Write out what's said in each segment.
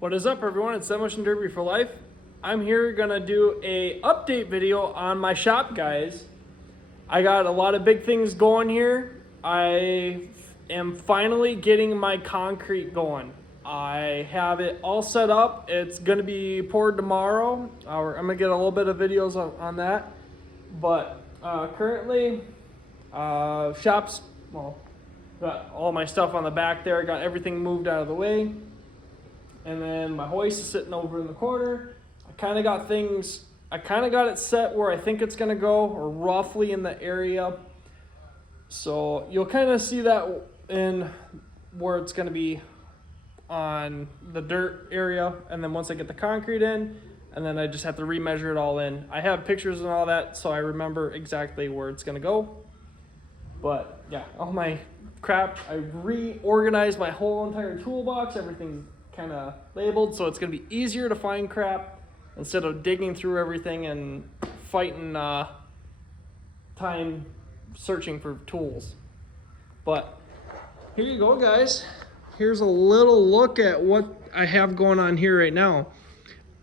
What is up, everyone? It's Demolition Derby for Life. I'm here gonna do a update video on my shop, guys. I got a lot of big things going here. I am finally getting my concrete going. I have it all set up. It's gonna be poured tomorrow. I'm gonna get a little bit of videos on that. But currently, shop's, well, got all my stuff on the back there. Got everything moved out of the way. And then my hoist is sitting over in the corner. I kind of got it set where I think it's going to go, or roughly in the area. So you'll kind of see that in where it's going to be on the dirt area. And then once I get the concrete in, and then I just have to remeasure it all in. I have pictures and all that, so I remember exactly where it's going to go. But yeah, all my crap, I reorganized my whole entire toolbox. Everything's kind of labeled, so it's going to be easier to find crap instead of digging through everything and fighting time searching for tools. But here you go, guys. Here's a little look at what I have going on here right now.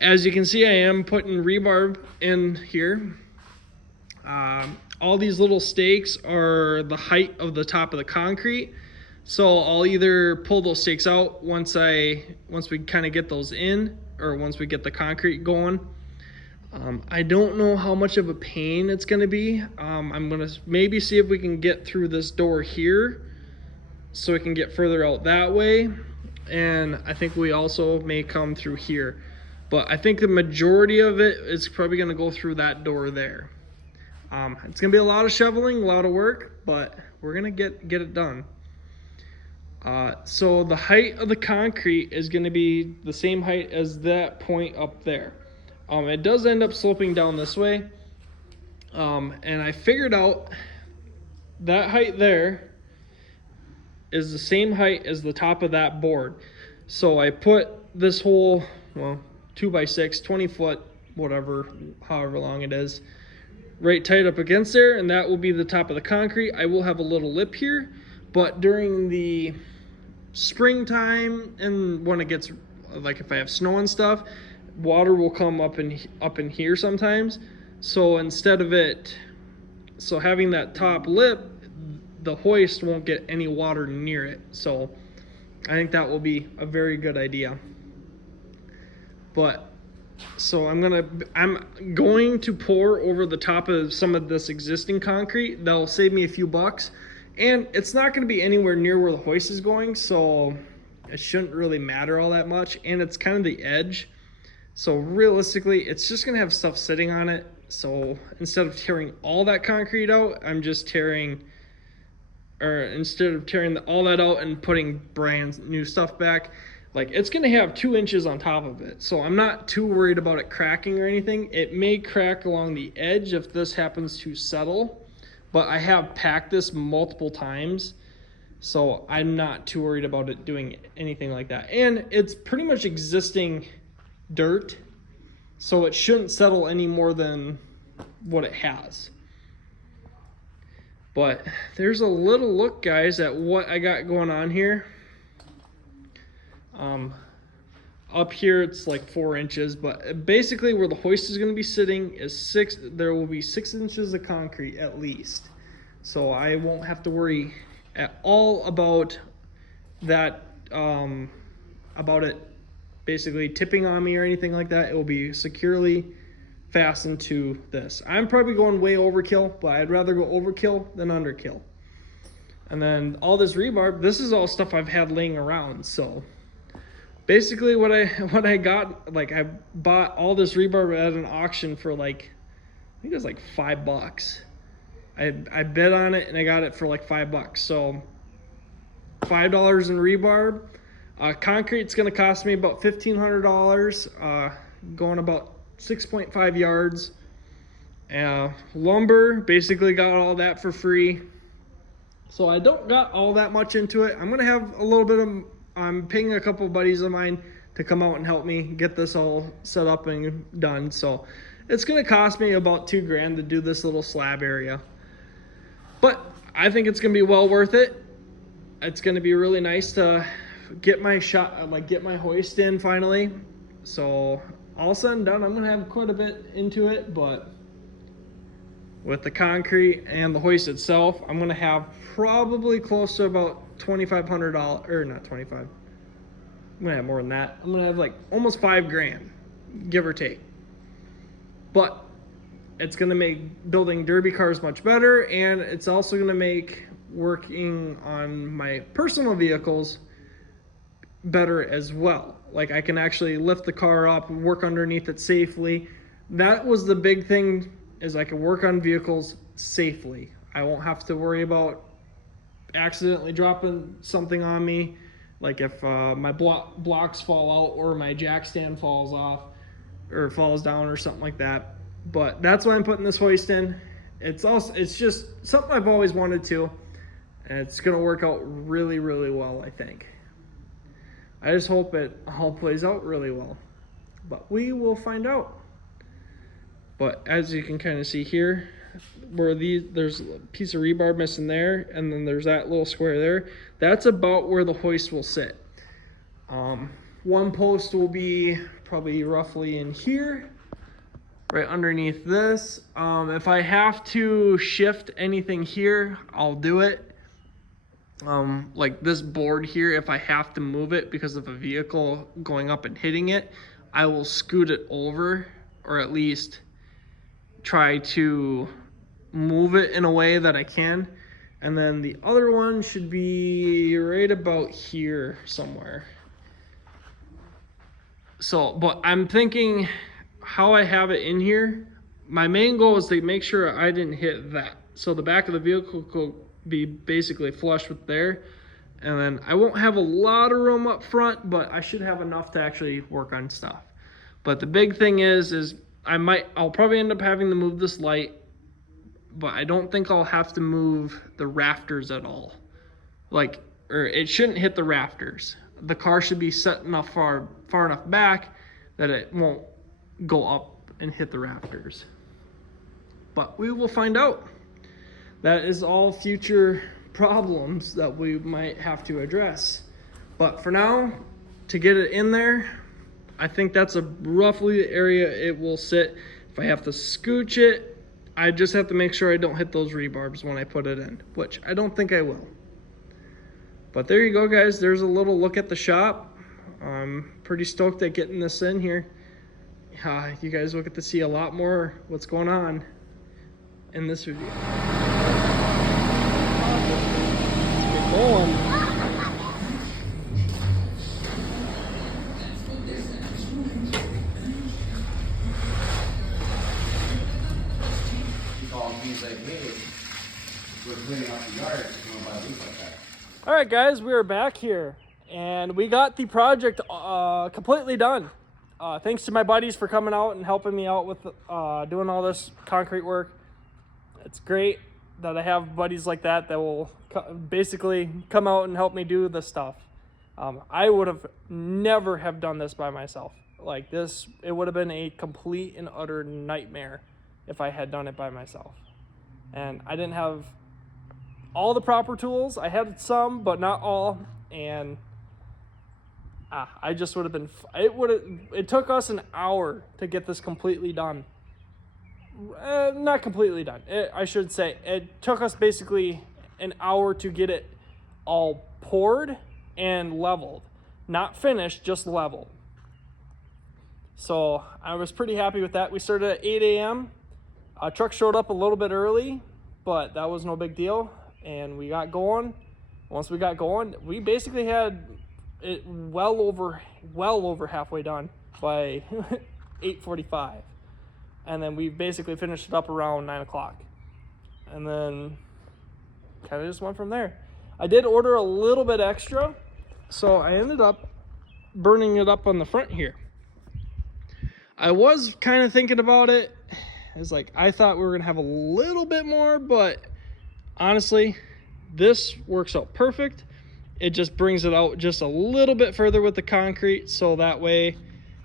As you can see, I am putting rebarb in here. All these little stakes are the height of the top of the concrete. So I'll either pull those stakes out once we kind of get those in, or once we get the concrete going. I don't know how much of a pain it's going to be. I'm going to maybe see if we can get through this door here so we can get further out that way. And I think we also may come through here. But I think the majority of it is probably going to go through that door there. It's going to be a lot of shoveling, a lot of work, but we're going to get it done. So the height of the concrete is going to be the same height as that point up there. It does end up sloping down this way. And I figured out that height there is the same height as the top of that board. So I put this whole, 2x6, 20 foot, whatever, however long it is, right tight up against there, and that will be the top of the concrete. I will have a little lip here, but during the springtime and when it gets, like if I have snow and stuff, water will come up in here sometimes. So instead of having that top lip, the hoist won't get any water near it. So I think that will be a very good idea. But so I'm going to pour over the top of some of this existing concrete. That'll save me a few bucks. And it's not going to be anywhere near where the hoist is going, so it shouldn't really matter all that much. And it's kind of the edge. So realistically, it's just going to have stuff sitting on it. So instead of tearing all that concrete out, instead of tearing all that out and putting brand new stuff back, like it's going to have 2 inches on top of it. So I'm not too worried about it cracking or anything. It may crack along the edge if this happens to settle. But I have packed this multiple times, so I'm not too worried about it doing anything like that. And it's pretty much existing dirt, so it shouldn't settle any more than what it has. But there's a little look, guys, at what I got going on here. Up here it's like 4 inches, but basically where the hoist is going to be sitting is there will be 6 inches of concrete at least. So I won't have to worry at all about that, about it basically tipping on me or anything like that. It will be securely fastened to this. I'm probably going way overkill, but I'd rather go overkill than underkill. And then all this rebarb, this is all stuff I've had laying around, so basically what I got, like I bought all this rebarb at an auction for like, I think it was like $5. I bid on it and I got it for like $5. So $5 in rebarb. Concrete's gonna cost me about $1,500, going about 6.5 yards. Lumber, basically got all that for free. So I don't got all that much into it. I'm gonna have a little bit of, I'm paying a couple of buddies of mine to come out and help me get this all set up and done. So it's going to cost me about $2,000 to do this little slab area. But I think it's going to be well worth it. It's going to be really nice to get my get my hoist in finally. So all said and done, I'm gonna have quite a bit into it, but with the concrete and the hoist itself, I'm gonna have probably close to about $2,500, or not 25. I'm gonna have more than that. I'm gonna have like almost $5,000, give or take. But it's gonna make building derby cars much better, and it's also gonna make working on my personal vehicles better as well. Like I can actually lift the car up and work underneath it safely. That was the big thing, is I can work on vehicles safely. I won't have to worry about accidentally dropping something on me, like if my blocks fall out or my jack stand falls off or falls down or something like that. But that's why I'm putting this hoist in. It's just something I've always wanted to, and it's gonna work out really, really well, I think. I just hope it all plays out really well, but we will find out. But as you can kind of see here, where there's a piece of rebar missing there, and then there's that little square there. That's about where the hoist will sit. One post will be probably roughly in here, right underneath this. If I have to shift anything here, I'll do it. Like this board here, if I have to move it because of a vehicle going up and hitting it, I will scoot it over, or at least try to move it in a way that I can. And then the other one should be right about here somewhere. So, but I'm thinking how I have it in here, my main goal is to make sure I didn't hit that. So the back of the vehicle could be basically flush with there. And then I won't have a lot of room up front, but I should have enough to actually work on stuff. But the big thing is I'll probably end up having to move this light, but I don't think I'll have to move the rafters at all. Or it shouldn't hit the rafters. The car should be set enough far enough back that it won't go up and hit the rafters. But we will find out. That is all future problems that we might have to address. But for now, to get it in there, I think that's roughly the area it will sit. If I have to scooch it, I just have to make sure I don't hit those rebarbs when I put it in, which I don't think I will. But there you go, guys. There's a little look at the shop. I'm pretty stoked at getting this in here. You guys will get to see a lot more what's going on in this video. Get going. He's like, hey, we're cleaning out the yard. You want to buy a leaf like that? All right, guys, we are back here, and we got the project completely done. Thanks to my buddies for coming out and helping me out with doing all this concrete work. It's great that I have buddies like that will basically come out and help me do this stuff. I would have never have done this by myself. Like this, it would have been a complete and utter nightmare if I had done it by myself. And I didn't have all the proper tools. I had some, but not all. And I just would have been, it took us an hour to get this completely done. Not completely done. I should say it took us basically an hour to get it all poured and leveled. Not finished, just leveled. So I was pretty happy with that. We started at 8 a.m. Truck showed up a little bit early, but that was no big deal. And we got going. Once we got going, we basically had it well over halfway done by 8:45. And then we basically finished it up around 9 o'clock. And then kind of just went from there. I did order a little bit extra, so I ended up burning it up on the front here. I was kind of thinking about it. It's like I thought we were gonna have a little bit more, but honestly, this works out perfect. It just brings it out just a little bit further with the concrete, so that way,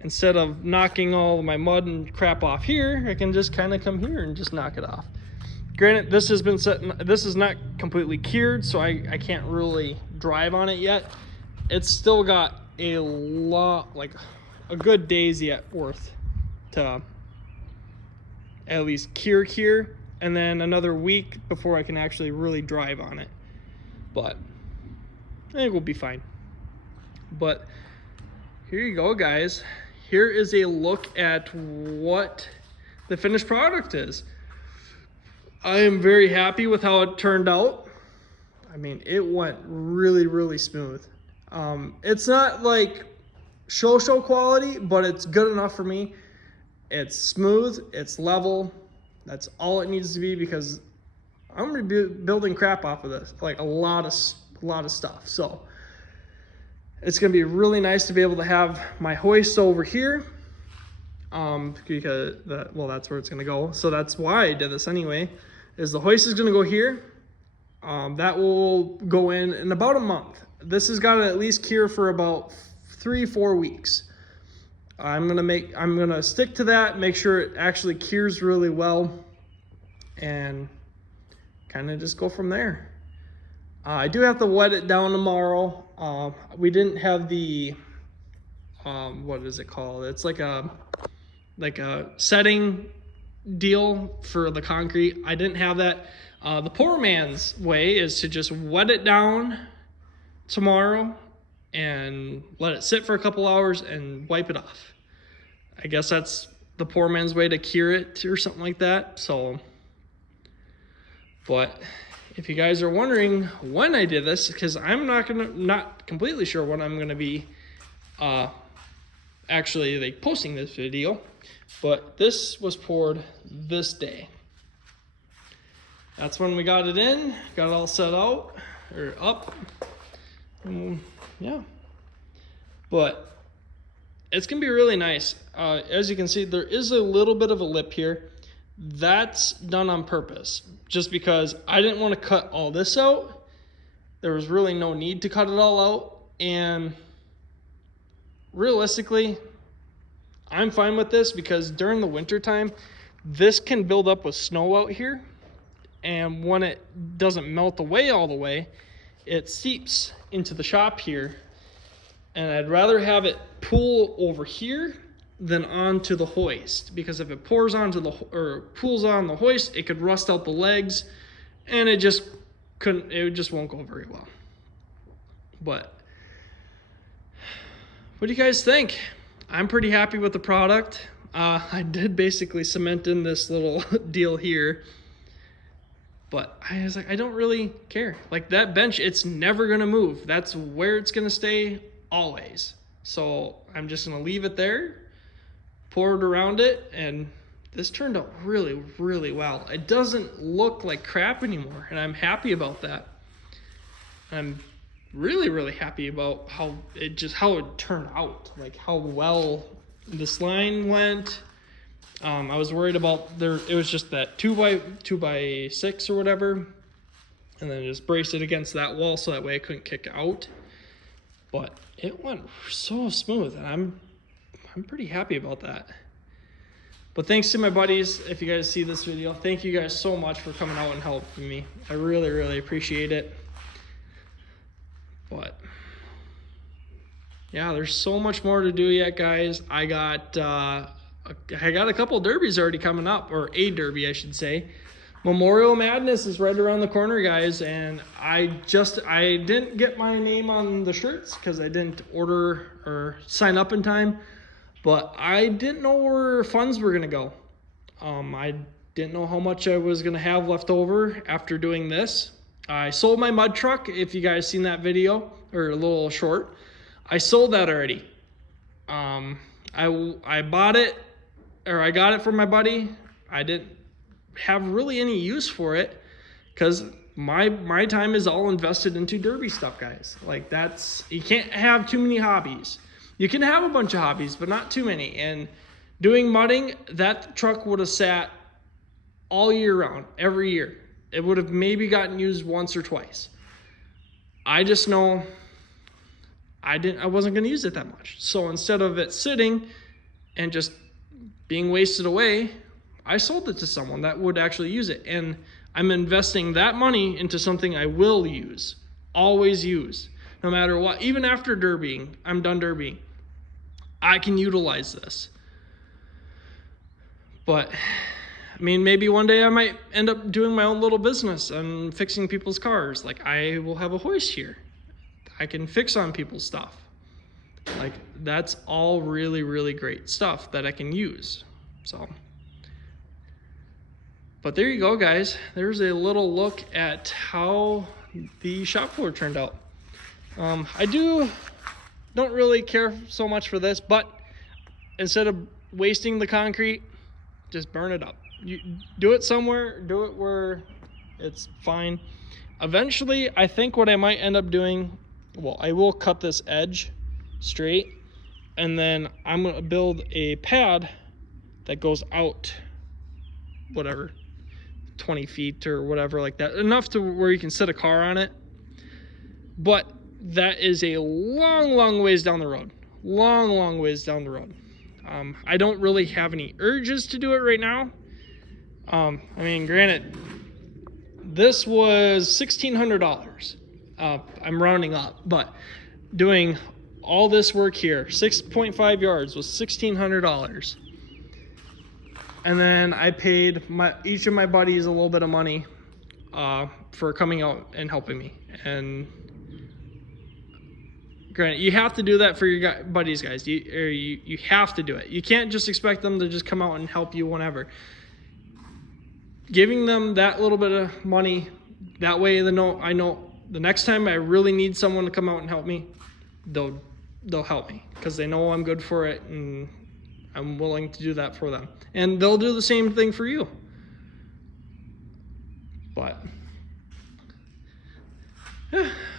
instead of knocking all of my mud and crap off here, I can just kind of come here and just knock it off. Granted, this has been set. This is not completely cured, so I can't really drive on it yet. it's still got a lot, like a good day's yet worth to at least cure, and then another week before I can actually really drive on it. But I think we'll be fine. But here you go, guys. Here is a look at what the finished product is. I am very happy with how it turned out. I mean, it went really, really smooth. It's not like show quality, but it's good enough for me. It's smooth, it's level. That's all it needs to be, because I'm gonna be building crap off of this, like a lot of stuff. So it's gonna be really nice to be able to have my hoist over here, because that's where it's gonna go. So that's why I did this anyway. Is the hoist is gonna go here. That will go in about a month. This has got to at least cure for about 3-4 weeks. I'm gonna stick to that, make sure it actually cures really well, and kind of just go from there. I do have to wet it down tomorrow. We didn't have the what is it called? It's like a setting deal for the concrete. I didn't have that. The poor man's way is to just wet it down tomorrow and let it sit for a couple hours and wipe it off. I guess that's the poor man's way to cure it or something like that. So, but if you guys are wondering when I did this, because I'm not completely sure when I'm gonna be actually like posting this video, but this was poured this day. That's when we got it in, got it all set out or up. Yeah, but it's gonna be really nice. As you can see, there is a little bit of a lip here. That's done on purpose, just because I didn't want to cut all this out. There was really no need to cut it all out, and realistically, I'm fine with this, because during the winter time, this can build up with snow out here, and when it doesn't melt away all the way, it seeps into the shop here, and I'd rather have it pool over here than onto the hoist, because if it pools on the hoist, it could rust out the legs, and it just won't go very well. But what do you guys think? I'm pretty happy with the product. I did basically cement in this little deal here, but I was like, I don't really care. Like that bench, it's never gonna move. That's where it's gonna stay always. So I'm just gonna leave it there, pour it around it, and this turned out really, really well. It doesn't look like crap anymore, and I'm happy about that. I'm really, really happy about how it turned out, like how well this line went. I was worried about it was just that 2x6 or whatever, and then just brace it against that wall so that way it couldn't kick out. But it went so smooth, and I'm pretty happy about that. But thanks to my buddies, if you guys see this video, thank you guys so much for coming out and helping me. I really, really appreciate it. But yeah, there's so much more to do yet, guys. I got a couple derbies already coming up, or a derby, I should say. Memorial Madness is right around the corner, guys, and I didn't get my name on the shirts because I didn't order or sign up in time, but I didn't know where funds were gonna go. I didn't know how much I was gonna have left over after doing this. I sold my mud truck, if you guys seen that video, or a little short. I sold that already. I bought it, or I got it from my buddy. I didn't have really any use for it because my time is all invested into derby stuff, guys. Like you can't have too many hobbies. You can have a bunch of hobbies, but not too many. And doing mudding, that truck would have sat all year round, every year. It would have maybe gotten used once or twice. I just know I wasn't going to use it that much. So instead of it sitting and just being wasted away, I sold it to someone that would actually use it. And I'm investing that money into something I will use, always use. no matter what. Even after derbying, I'm done derbying, I can utilize this. But I mean, maybe one day I might end up doing my own little business and fixing people's cars. Like, I will have a hoist here. I can fix on people's stuff. Like, that's all really, really great stuff that I can use. So, but there you go, guys. There's a little look at how the shop floor turned out. I don't really care so much for this, but instead of wasting the concrete, just burn it up. You do it somewhere, do it where it's fine. Eventually, I think what I might end up doing, well, I will cut this edge straight, and then I'm gonna build a pad that goes out, whatever, 20 feet or whatever like that, enough to where you can sit a car on it. But that is a long ways down the road. Long ways down the road. I don't really have any urges to do it right now. I mean, granted, this was $1,600. I'm rounding up, but doing all this work here, 6.5 yards, was $1,600. And then I paid each of my buddies a little bit of money for coming out and helping me. And granted, you have to do that for your buddies, guys. You have to do it. You can't just expect them to just come out and help you whenever. Giving them that little bit of money, that way I know the next time I really need someone to come out and help me, they'll help me, because they know I'm good for it and I'm willing to do that for them. And they'll do the same thing for you. But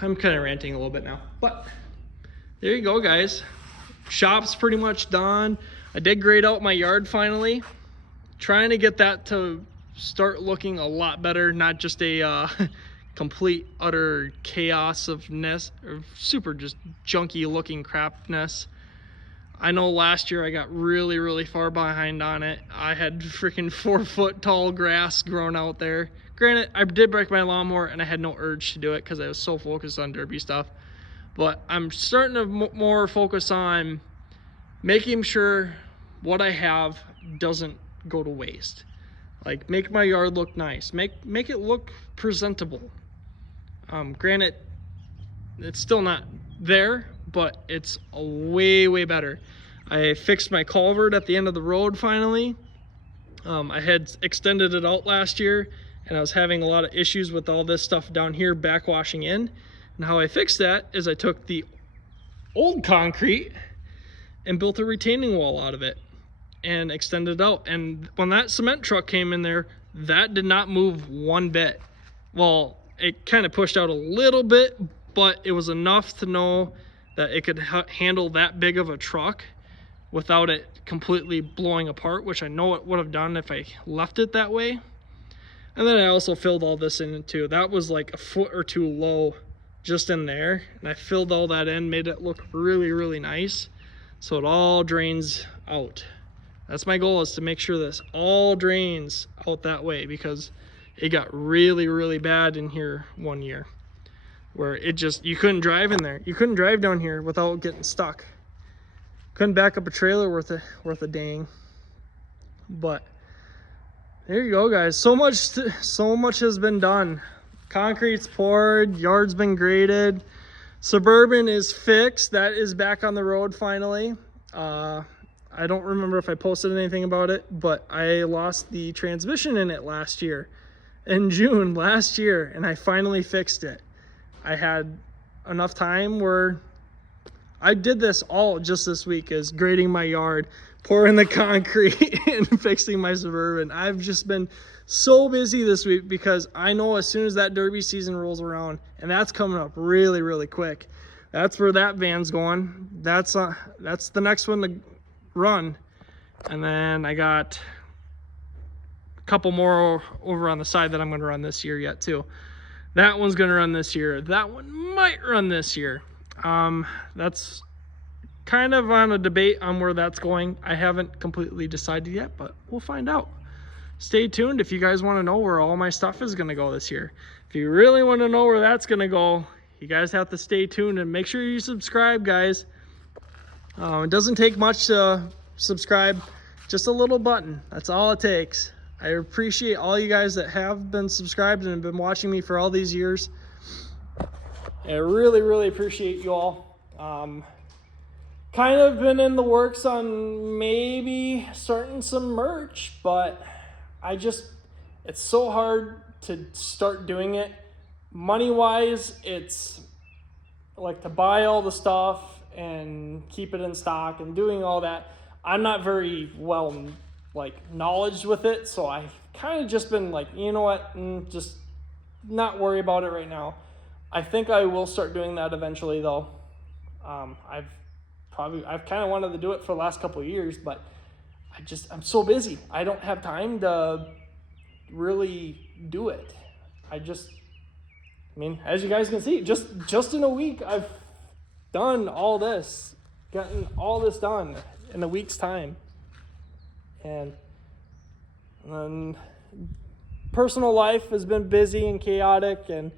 I'm kind of ranting a little bit now. But there you go, guys. Shop's pretty much done. I did grade out my yard finally. Trying to get that to start looking a lot better, not just a complete utter chaos of nest, or super just junky looking crapness. I know last year I got really far behind on it. I had freaking 4-foot tall grass growing out there. Granted, I did break my lawnmower and I had no urge to do it because I was so focused on derby stuff. But I'm starting to more focus on making sure what I have doesn't go to waste. Like, make my yard look nice. Make it look presentable. Granted, it's still not there, but it's way better. I fixed my culvert at the end of the road finally. I had extended it out last year, and I was having a lot of issues with all this stuff down here backwashing in. And how I fixed that is I took the old concrete and built a retaining wall out of it and extended it out. And when that cement truck came in there, that did not move one bit. Well, it kind of pushed out a little bit, but it was enough to know that it could handle that big of a truck without it completely blowing apart, which I know it would have done if I left it that way. And then I also filled all this in too. That was like a foot or two low just in there, and I filled all that in, made it look really nice, so it all drains out. That's my goal, is to make sure this all drains out that way, because it got really bad in here one year where it just, you couldn't drive in there. You couldn't drive down here without getting stuck. Couldn't back up a trailer worth a dang. But there you go, guys. So much has been done. Concrete's poured, yard's been graded, Suburban is fixed. That is back on the road finally. I don't remember if I posted anything about it, but I lost the transmission in it last year, in June last year, and I finally fixed it. I had enough time where I did this all just this week, is grading my yard, pouring the concrete, and fixing my Suburban. I've just been so busy this week because I know as soon as that derby season rolls around, and that's coming up really quick, that's where that van's going. That's the next one to run. And then I got a couple more over on the side that I'm going to run this year yet too. That one's going to run this year. That one might run this year. That's kind of on a debate on where that's going. I haven't completely decided yet, but we'll find out. Stay tuned if you guys want to know where all my stuff is going to go this year. If you really want to know where that's going to go, you guys have to stay tuned and make sure you subscribe, guys. It doesn't take much to subscribe, just a little button. That's all it takes. I appreciate all you guys that have been subscribed and have been watching me for all these years. I really, really appreciate you all. Kind of been in the works on maybe starting some merch, but it's so hard to start doing it. Money-wise, it's like to buy all the stuff and keep it in stock and doing all that. I'm not very well knowledge with it, so I kind of just been like, you know what, just not worry about it right now. I think I will start doing that eventually, though. I've kind of wanted to do it for the last couple of years, but I'm so busy. I don't have time to really do it. As you guys can see, just in a week, I've done all this, gotten all this done in a week's time. And then personal life has been busy and chaotic, and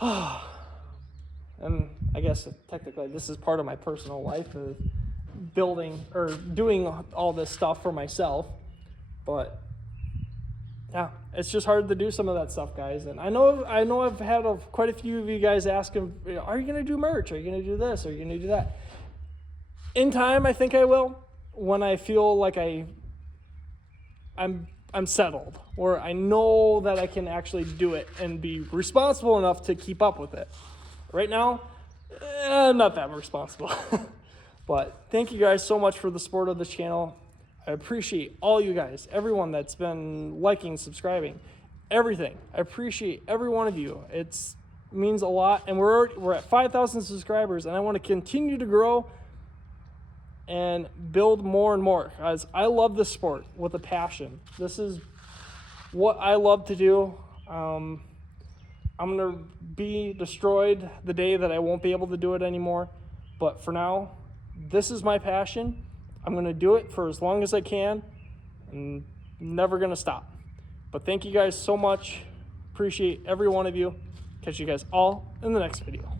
and I guess technically this is part of my personal life, of building or doing all this stuff for myself. But yeah, it's just hard to do some of that stuff, guys. And I know I've had quite a few of you guys asking, are you going to do merch? Are you going to do this? Are you going to do that? In time, I think I will, when I feel like I'm settled, or I know that I can actually do it and be responsible enough to keep up with it. Right now, I'm not that responsible. But thank you guys so much for the support of this channel. I appreciate all you guys, everyone that's been liking, subscribing, everything. I appreciate every one of you. It means a lot, and we're at 5,000 subscribers, and I want to continue to grow and build more and more, guys. I love this sport with a passion. This is what I love to do. I'm gonna be destroyed the day that I won't be able to do it anymore, but for now, this is my passion. I'm going to do it for as long as I can, and never going to stop. But thank you guys so much. Appreciate every one of you. Catch you guys all in the next video.